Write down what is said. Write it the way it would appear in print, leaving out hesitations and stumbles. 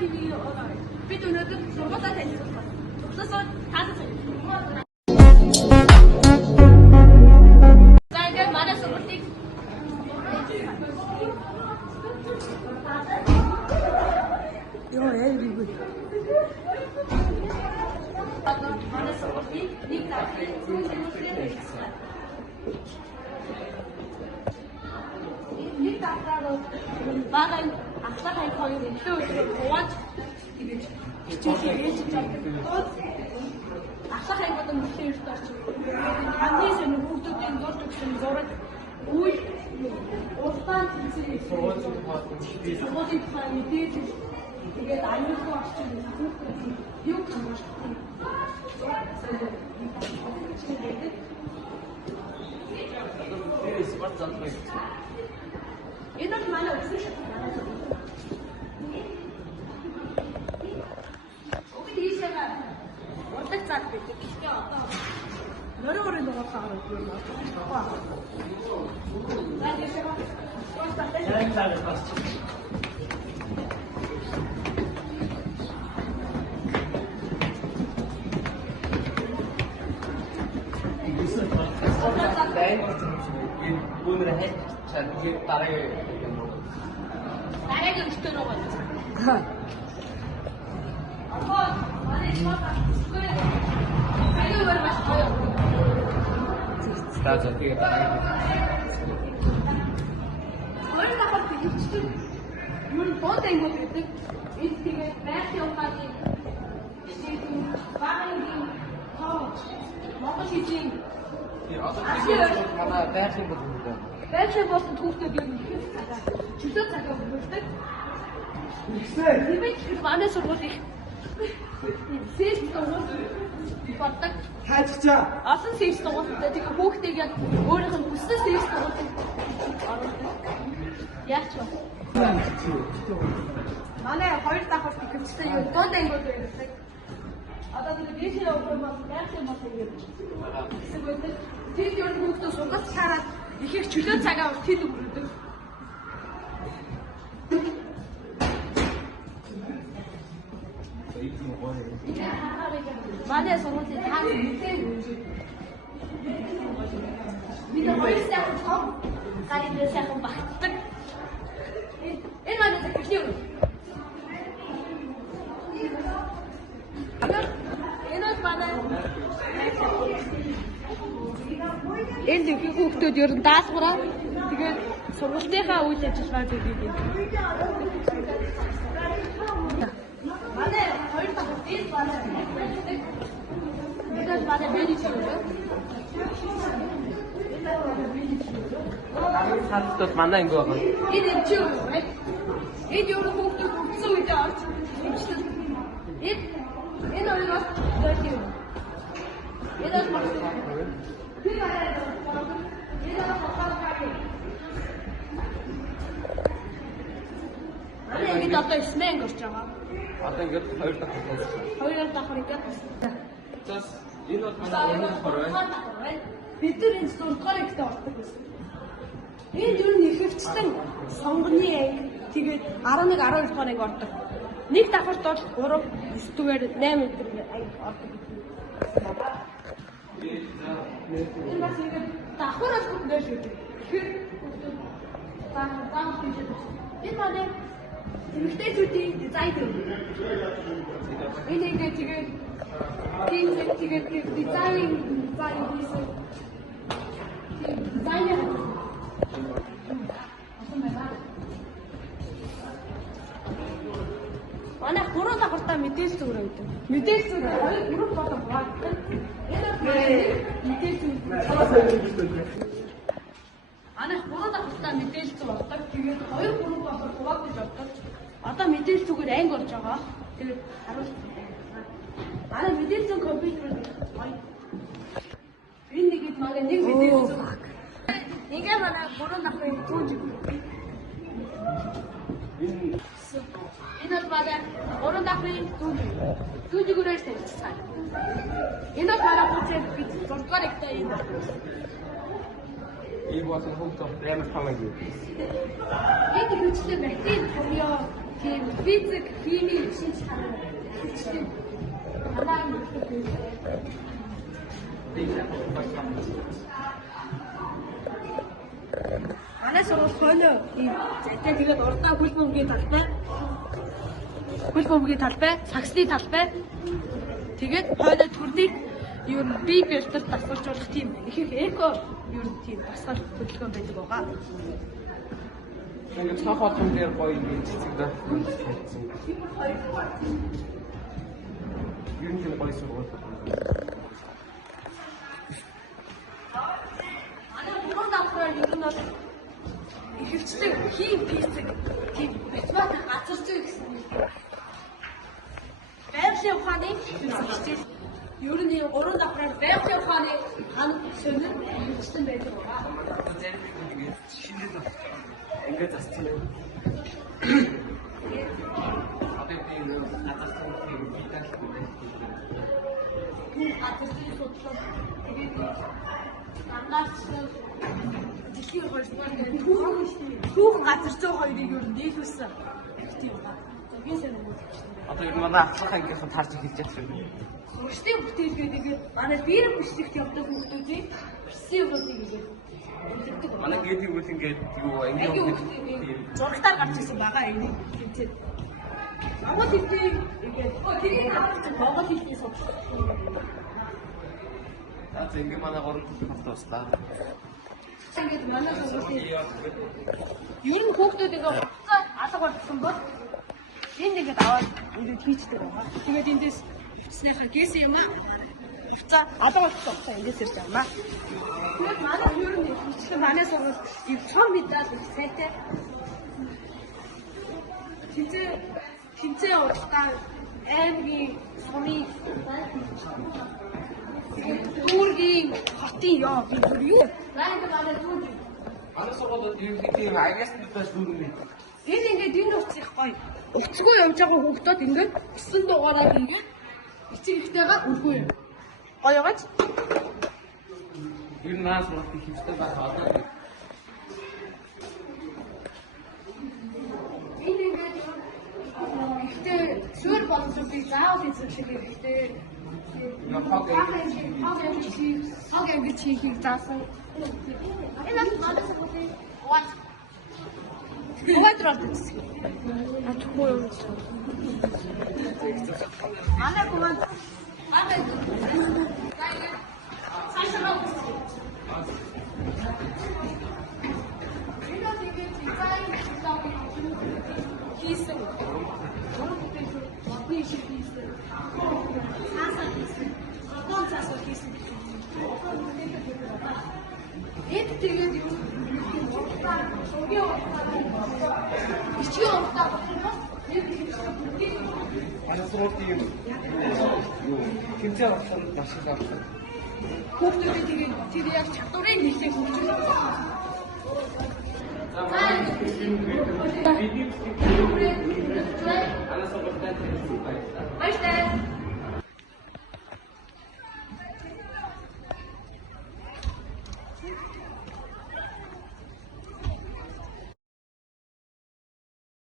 TV бид өнөөдөр сургуулаа танилцуулах. Цуглаасаа таасан цуглаа. За ингээд манай сургуулийг ёо эвриггүй. Манай сургуулийг нэг дахин зөвшөөрөх. Нэг дахиад багын ахлах хай хоёр өглөө өдрөөр хувааж ингэж хичээлээ хийж чаддаг. Ахлах хайгууд нь өглөө эрт орчих. Хамгийн сайн хүүхдүүдийн зурд өгсөн зураг үйл уртан тэмцээн сургуулийн тухай мэдээж тэгээд аюулгүй орчин хүүхдүүд юу хамгаалж энэ нь манай өсвөр манай Окей тийшээ урдаг цаг байдаг. Гэхдээ одоо нөрөөрийн дугаараа гаргаж байна. Дараагийн өчтөр байгаа. Стажа тэгээ дараагийн. Хоёр дахад бичдэг. Юу бод ангууд гэдэг. Энэ тэгээ байгалийн ухааны багийн тооч Монгол хэлний Одоо манай байгалийн бүлэг. байгалийн болсон түүхүүд ер нь чөлөө цагаа өгдөг. Тэгвэл манай сургуулийг сэлс дугуй боддог. Хайцчаа. Олон сэлс дугуйтай тэгээ хүүхдийг яг өөрийнх нь хүссэн сэлс дугуйд оруулдаг. Яач вэ? Манай хоёр давхар төвчтэй юу донд ангууд байдаг. Одоо тэр дээшээ өгөх юм бол байгалийн бол ингэ. Эсвэл тэр ер нь хүүхдүүд сургууль хараад ихэнх чөлөө цагаа тэд өгдөг. Манай сургуулийн таг мэдээ бид хоёр сайхан том гарийн сайхан багтдаг. Энэ манай зөвхөн энэ зөвхөн хүүхдүүд ер нь даалгавраа тэгээд сургалтынхаа үйл ажиллагааг хийдэг. Манай хоёр дахь энэ манай бид манай бэлж шүү. Хаттад манай ингэ байгаа. Энэ чи юу вэ? Энэ юу хүүхдүүд өгсөн үедээ орж хэмжлээ. Энэ хоёроос дэвтэр юу? Энэ бас магадгүй. Манай ингэж одоо 9 анги орж байгаа. Одоо ингэ хоёр дахь болсон. Хоёр давхар ингэж. Зас энэ бол манай өнөө давхар байна. Бид нар энэ дурдгаар ихтэй ордог байсан. Энэ юу нэхэвчлэн сонгоны анги тэгээд 11 12 дахь анги ордог. Нэг давхарт бол 3 9-р 8 өдөр анги ордог. Энэ бас ингэ давхар бол бүгдээ шүү дээ. Тэгэхээр таах хийж байна. Энэ манай эмэгтэйчүүдийн дизайн юм. Энэ ингэ тэгээд дизайн хийсэн. Дизайнер. Манай гурван давхартаа мэдээлэл зүгээр өгдөг. Мэдээлэл зүгээр хоёр групп болоо хуваагддаг. Энэ мэдээлэл манай гурван давхартаа мэдээлэл зүгээр болдог. Тэгээд хоёр групп болоо хуваагдаж авдаг. Одоо мэдээлэл зүгээр анги болж байгаа. Тэгээд харуулж манай мэдээлэл компьютер энэ нэгэд манай нэг мэдээлэл зүгээр. Ингээ манай гурван давхрын түүж. Энэ бол манай гурван давхрын түүж. Түүжгүүрээс тавьчихсан. Энэ бол манай бүтээл бид 6 дугаар ихтэй юм. Энэ бол хүүхдүүд амар хамаагүй. Энэ хөвчлээ бактери томьёо тийм физик, хими шинж чанар хүчтэй. Надад мэддэг. Манай сургууль хойно ийм зэтэй тэгээд урдаа хөл бөмбөгийн талбай, саксны талбай. Тэгээд хойно төрнийг юу н бие бэлтгэл дасгалжуулах тийм их эко юу н тийм дасгал хөдөлгөөн байдаг байгаа. Ингээд цаахаа том дээр гоё юм цэцэгдээ. Юу нэг гоё сургууль. Манай гурван давхраа юу нь бол ихэвчлэн хим физик, тийм математик газар зүй гэсэн юм. Байгалийн ухааны хичээл ер нь гурван давхраар байгалийн ухааны ханаг шөнө ихэвчлэн байдаг байгаа. Зарим нэг шинээр ингээд засчихсан юм. Одоо би надад тийм бидэл Атэрхий судлал тэгээд ангаас дэлхийн 2 дугаар гэдэг түүх газар зүй хоёрыг юу нийлүүлсэн тийм байна. Би сайн мэдчихсэн. одоо ер нь манай ахлах ангийнхан тарж эхэлж байгаа юм. Өчтөе бүтээлгээ тэгээд манай биерэн бичлэгт явдаг хүмүүсийн өссөн юмнуудыг ингээд үлддэг. Манай гэдэг үл ингээд юу ангийн зурагтаар гарч ирсэн байгаа энэ тэмцээд. Монгол хэлний ингээд тэрийг аваад монгол хэлний судалгаа. За ингээд манай 3 дахь туслаа. Ингээд манай сургуулийн ер нь хүүхдүүд ингээд хугацаа алга болсон бол энд ингээд аваад ингээд хийчдэг байгаа. Тэгээд эндээс авцсныхаа гээсэн юм аа. Хугацаа алга болсон хугацаа эндээс ирж байгаа. Тэгээд манай ер нь хичээл манай сургууль ийм цом медаль сайтай. Тэмцээ удаа аймгийн сумын дүүргийн хотын ёо би юу? Лайнд манай дүүр. Манай сургуулиуд юу гэдэг юм агаас нутаас дүүрэн. Энд ингээд энэ утсыг гоё. Уцгүй явж байгаа хүүхдүүд ингээд өссөн дугаараа ингээд эцэг ихтэйгээ үлгүй юм. Гоё яагаад? Ер нь наас мах хийхтэй байгаа одоо. Энэ ингээд ихтэй суур боломжийг заавал эзэмших хэрэгтэй. Хог ингэж хийхийг заасан. Энэ бол манай сургуулийн what? What ролтс? Атгүй юм. Манай команд хийсэн. Модны шиг хийсэн. Цаасаа хийсэн. Гол цаасаа хийсэн. Эд тэгээд юу уртаа, шогийн уртаа, ичгийн уртаа Манай сургуулийн юу тэмцээн болсон башиг авсан. хүүхдүүдэд тэгээд тэр яг чадварыг нэлээд хөгжүүлж байгаа. Баярлалаа.